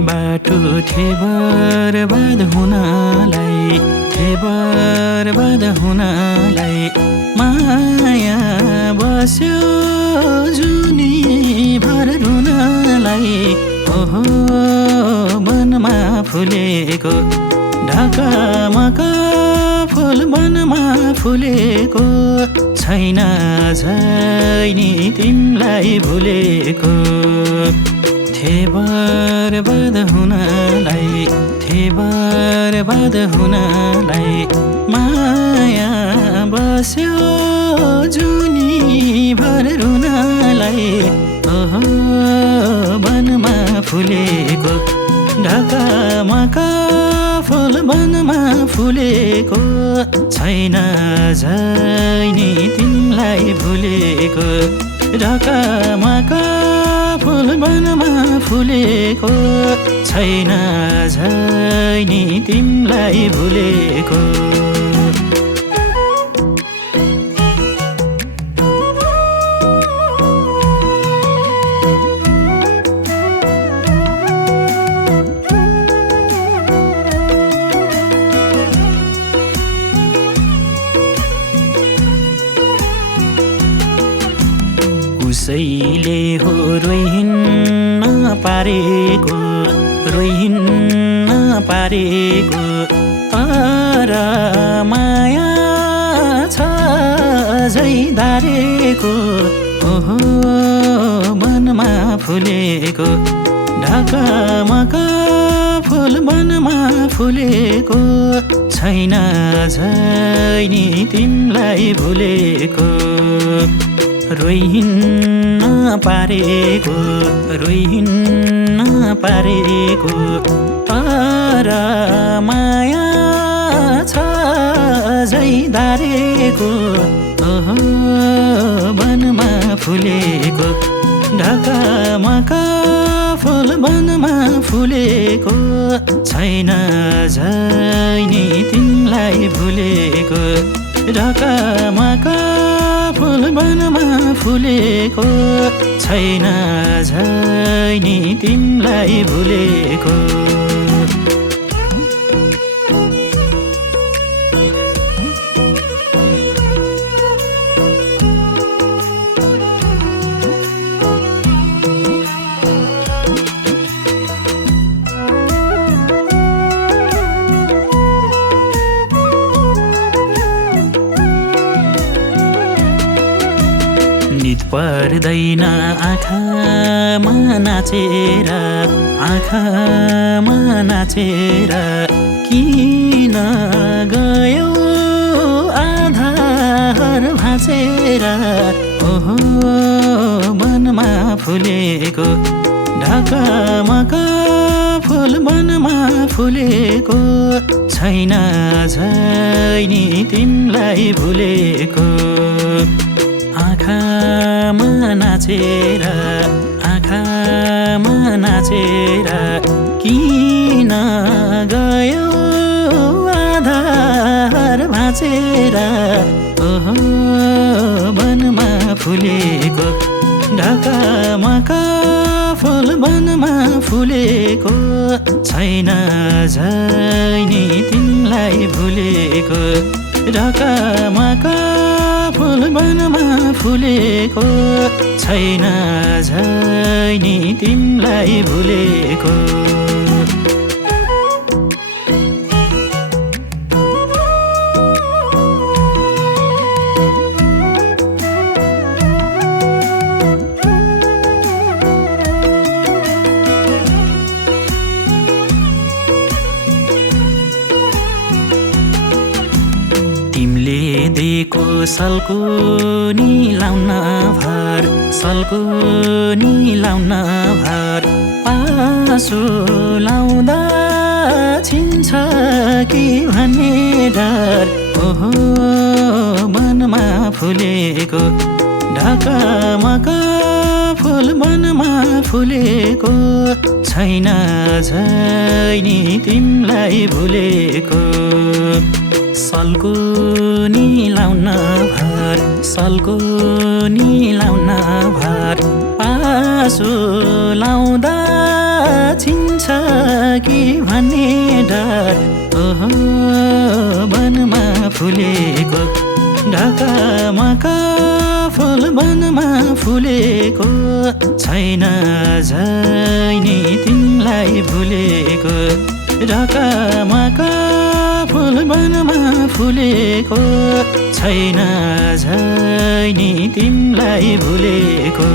बाटो थिए बर्बाद हुनलाई, थिए बर्बाद हुनलाई। माया बस्यो जुनी भर रुनलाई। ओहो मनमा फुलेको ढाकामाका फुल मनमा फुलेको छैन झै नि तिमीलाई भुलेको। थिए बर्बाद हुनलाई, थिए बर्बाद हुनलाई। माया बस्यो जुनी भर रुनलाई। ओहो मनमा फुलेको ढाकामाका फुल मनमा फुलेको छैन झै नि तिमीलाई भुलेको। ढाकामाका फुल मनमा फुलेको छैन झै नि तिमीलाई भुलेको। उसैले हो रोइहिन्न पारेको, रोइहिन्न पारेको। तर माया छ झै धारेको। ओहो मनमा फुलेको ढाकामाका फुल मनमा फुलेको छैन झै नि तिमीलाई भुलेको। रोइहिन्न पारेको, रोइहिन्न पारेको। तर माया छ झै धारेको। ओहो मनमा फुलेको ढाकामाका फुल मनमा फुलेको छैन झै नि तिमीलाई भुलेको। ढाकामाका फुल मनमा फुलेको छैन झै नि तिमीलाई भुलेको। निद पर्दैन आँखामा नाचेर, आँखामा नाचेर। किन गयो आधार भाँचेर। ओहो मनमा फुलेको ढाकामाका फुल मनमा फुलेको छैन झै नि तिमीलाई भुलेको। आँखामा नाचेर, आँखामा नाचेर। किन गयो आधार भाँचेर। ओहो मनमा फुलेको ढाकामाका फुल मनमा फुलेको छैन झै नि तिमीलाई भुलेको। ढाकामाका फुल मनमा फुलेको छैन झै नि तिमीलाई भुलेको। तिमीले दिएको सल्को नि लाउन भर, सल्को नि लाउन भर। पासो लाउँदा छिन्छ कि भन्ने डर। ओहो मनमा फुलेको ढाकामाका फुल मनमा फुलेको छैन झै नि तिमीलाई भुलेको। सल्को नि लाउन भर, सल्को नि लाउन भर। पासो लाउँदा छिन्छ कि भन्ने डर ओहो वनमा फुलेको ढाकामाका फुल वनमा फुलेको छैन झै नि तिमीलाई भुलेको ढाकामाका फुल वनमा फुलेको छैन झै नि तिमीलाई भुलेको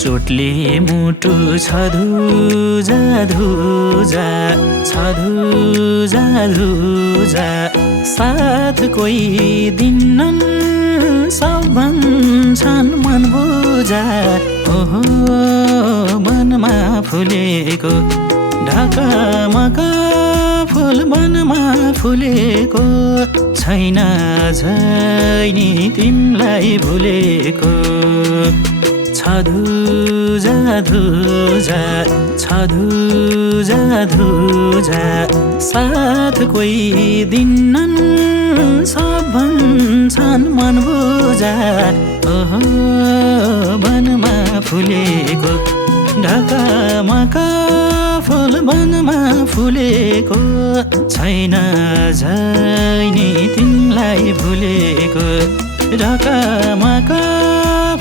चोटले मुटु छधुजा धुजा छधुजा धुजा साथ कोही दिन्नन् सब भन्छन् मन बुझा ओहो वनमा फुलेको ढाकामाका फुल वनमा फुलेको छैन झै नि तिमीलाई भुलेको छधुजा धुजा छधुजा धुजा साथ कोही दिन्नन् सब भन्छन् मन बुझा ओहो वनमा फुलेको ढाकामाका फुल वनमा फुलेको छैन झै नि तिमीलाई भुलेको ढाकामाका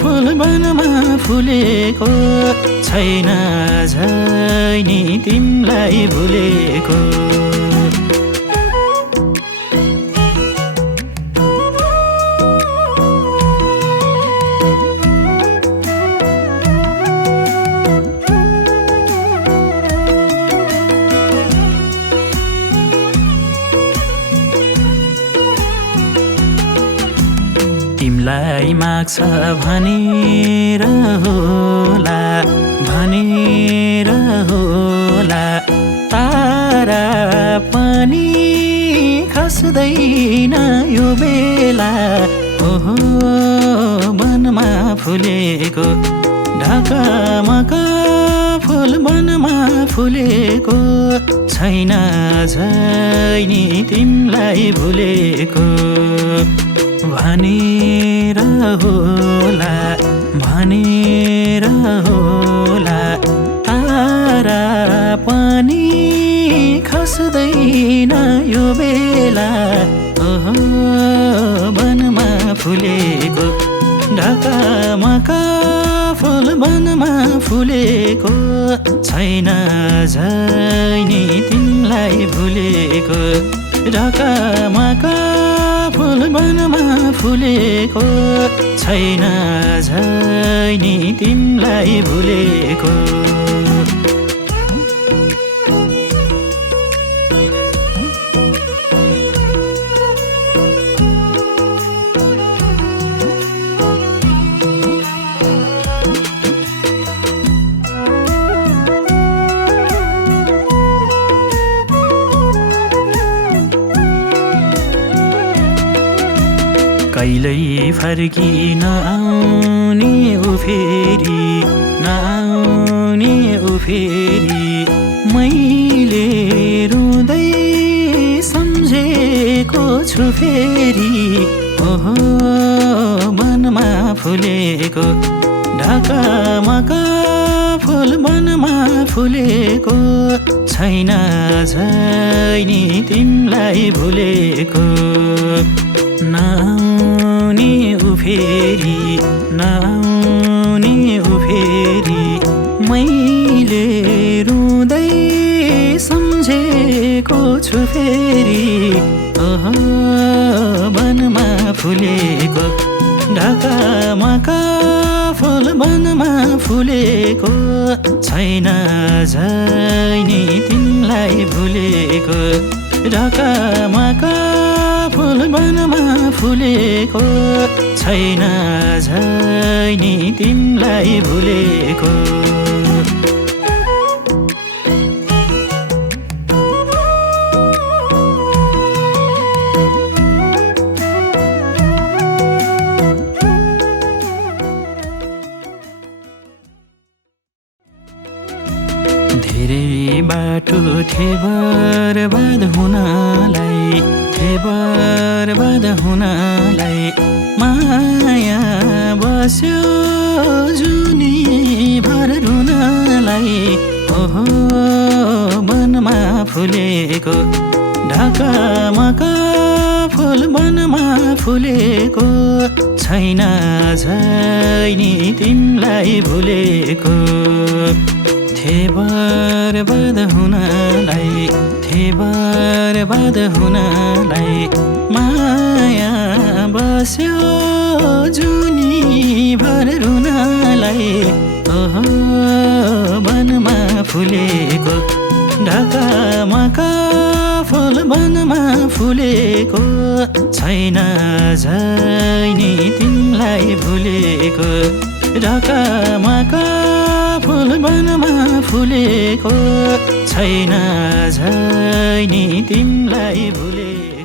फुल वनमा फुलेको छैन झै नि तिमीलाई भुलेको तिमीलाई माग्छ भनेर होला तारा पनि खस्दैन यो बेला ओहो वनमा फुलेको ढाकामाका फुल वनमा फुलेको छैन झै नि तिमीलाई भुलेको भनेर होला तारा पनि खस्दैन यो बेला ओहो वनमा फुलेको ढाकामाका फुल वनमा फुलेको छैन झै नि तिमीलाई भुलेको ढाकामाका फुल वनमा फुलेको छैन झै नि तिमीलाई भुलेको कहिल्यै फर्की नआउने उ फेरि मैले रुँदै सम्झेको छु फेरि ओहो वनमा फुलेको ढाकामाका फुल वनमा फुलेको छैन झै नि तिमीलाई भुलेको नआउने उ फेरि मैले रुँदै सम्झेको छु फेरि ओहो वनमा फुलेको ढाकामाका फुल वनमा फुलेको छैन झै नि तिमीलाई भुलेको ढाकामाका फुल वनमा फुलेको छैन झै नि तिमीलाई भुलेको मुटु थिए बर्बाद हुनलाई बर्बाद हुनलाई माया बस्यो जुनी भर रुनलाई ओहो मनमा फुलेको ढाकामा फुल मनमा फुलेको छैन झैनी तिमलाई भुलेको थिए बर्बाद हुनलाई माया बस्यो जुनी भर रुनलाई ओहो मनमा फुलेको ढाकामा फुल मनमा फुलेको छैन झैनी तिमलाई भुलेको ढाकामा फुल मनमा फुलेको छैन झैनी तिमलाई भुलेको।